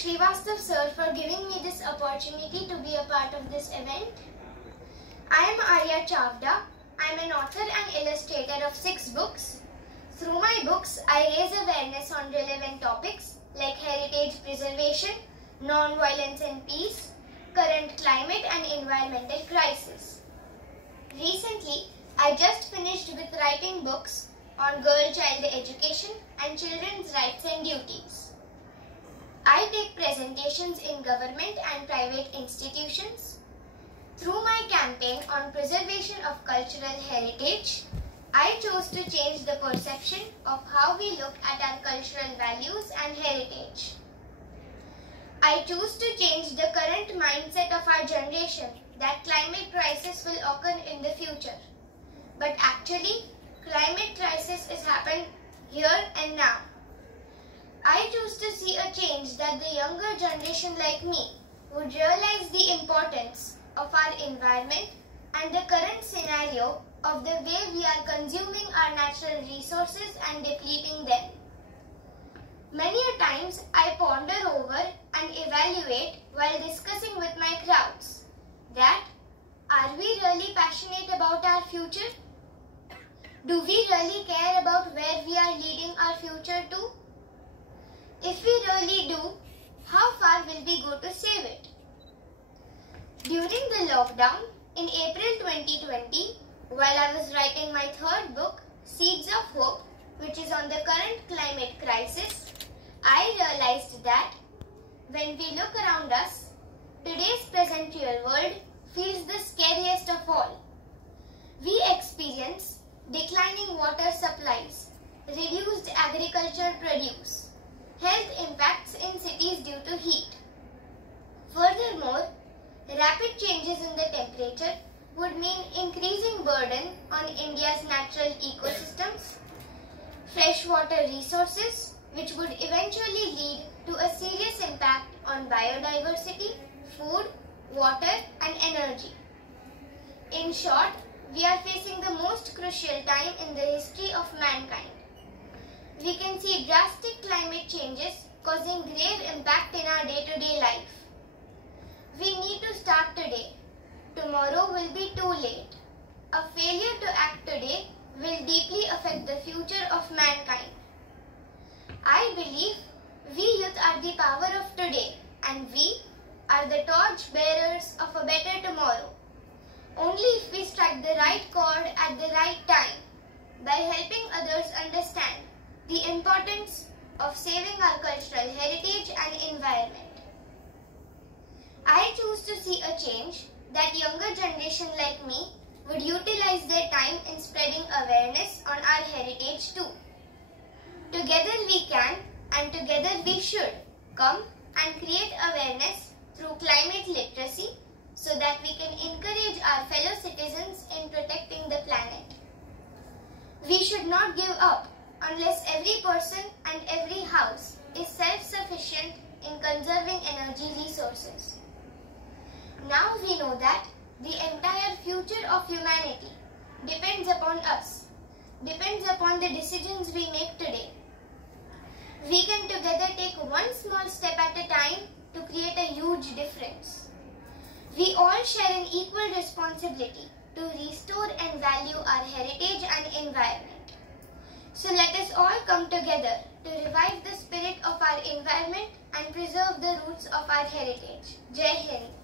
Srivastav sir for giving me this opportunity to be a part of this event. I am Arya Chavda. I am an author and illustrator of 6 books. Through my books, I raise awareness on relevant topics like heritage preservation, non-violence and peace, current climate and environmental crisis. Recently, I just finished with writing books on girl-child education and children's rights and duties. I take presentations in government and private institutions. Through my campaign on preservation of cultural heritage, I chose to change the perception of how we look at our cultural values and heritage. I choose to change the current mindset of our generation that climate crisis will occur in the future. But actually, climate crisis is happening here and now. I choose to see a change that the younger generation like me would realize the importance of our environment and the current scenario of the way we are consuming our natural resources and depleting them. Many a times I ponder over and evaluate while discussing with my crowds that are we really passionate about our future? Do we really care about where we are leading our future to? If we really do, how far will we go to save it? During the lockdown in April 2020, while I was writing my 3rd book, Seeds of Hope, which is on the current climate crisis, I realized that when we look around us, today's present real world feels the scariest of all. We experience declining water supplies, reduced agricultural produce, health impacts in cities due to heat. Furthermore, rapid changes in the temperature would mean increasing burden on India's natural ecosystems, freshwater resources, which would eventually lead to a serious impact on biodiversity, food, water and energy. In short, we are facing the most crucial time in the history of mankind. We can see drastic climate changes causing grave impact in our day-to-day life. We need to start today. Tomorrow will be too late. A failure to act today will deeply affect the future of mankind. I believe we youth are the power of today and we are the torch bearers of a better tomorrow. Only if we strike the right chord at the right time by helping others understand the importance of saving our cultural heritage and environment. I choose to see a change that younger generation like me would utilize their time in spreading awareness on our heritage too. Together we can and together we should come and create awareness through climate literacy so that we can encourage our fellow citizens in protecting the planet. We should not give up unless every person and every house is self-sufficient in conserving energy resources. Now we know that the entire future of humanity depends upon us, depends upon the decisions we make today. We can together take one small step at a time to create a huge difference. We all share an equal responsibility to restore and value our heritage and environment. So let us all come together to revive the spirit of our environment and preserve the roots of our heritage. Jai Hind.